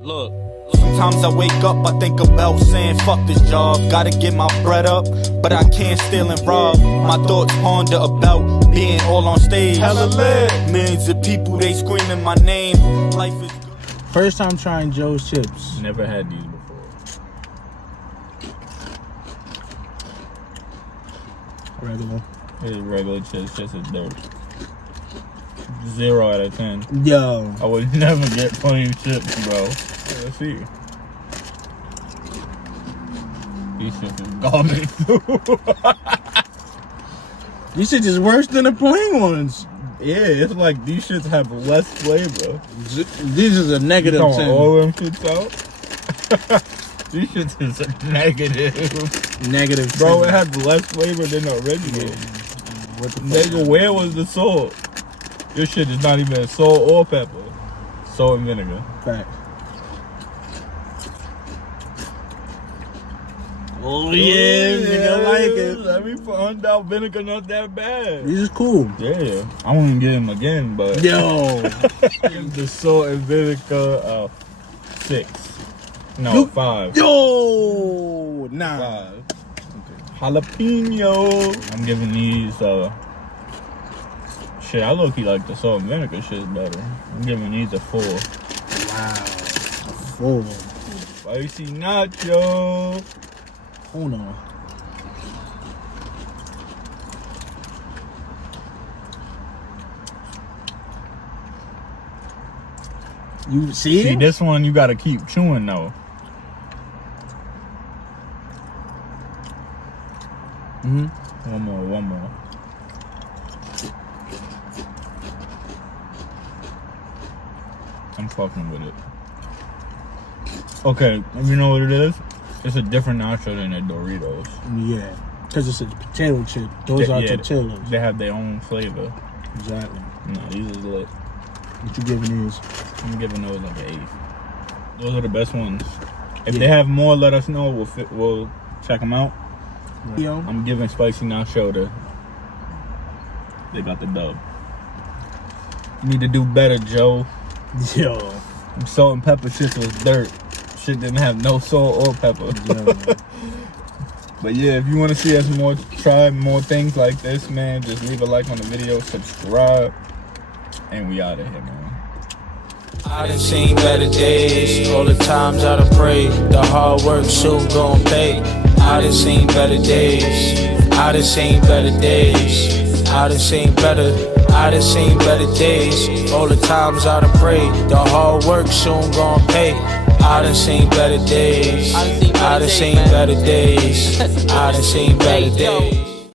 Look, sometimes I wake up, I think about saying fuck this job. Gotta get my bread up, but I can't steal and rob. My thoughts ponder about being all on stage. Hella lit. Millions of people, they screaming my name. Life is good. First time trying Joe's chips. Never had these before. Regular. It's regular chips, just as dirt. 0 out of 10. Yo. I would never get plain chips, bro. Let's see. These chips is garbage too. These shit is worse than the plain ones. Yeah, it's like these shits have less flavor. These is a negative You 10. all them shits out? These shits is a negative. Negative 10. Bro, it has less flavor than the original. What the fuck? Nigga, where was the salt? Your shit is not even salt or pepper. Salt and vinegar. Fact. Oh yeah, nigga like it. Let me find out vinegar not that bad. These is cool. Yeah, I won't get them again, but Yo. give the salt and vinegar 6. No, 5. Yo. Nah. 5. Okay. Jalapeno. I'm giving these shit. I low-key like the salt and vinegar shit better. I'm giving these a 4. Wow. 4. Spicy nacho. Oh no. You see? See, this one you gotta keep chewing though. Mm-hmm. One more. I'm fucking with it. Okay, you know what it is? It's a different nacho than the Doritos. Yeah. Because it's a potato chip. Those are tortillas. They have their own flavor. Exactly. No, these is lit. What you giving these? I'm giving those like an 8. Those are the best ones. If Yeah. they have more, let us know. We'll check them out. Right. Yo. I'm giving spicy nacho they got the dub. You need to do better, Joe. Yo. Them salt and pepper shit was dirt. Shit didn't have no salt or pepper. Yo. But yeah, if you want to see us try more things like this, man, just leave a like on the video, subscribe, and we out of here, man. I done seen better days, all the times I done prayed, the hard work soon gon' pay. I done seen better days, I done seen better days, I done seen better days, all the times I done prayed, the hard work soon gon' pay. I done seen better days, I done seen better days, I done seen better days.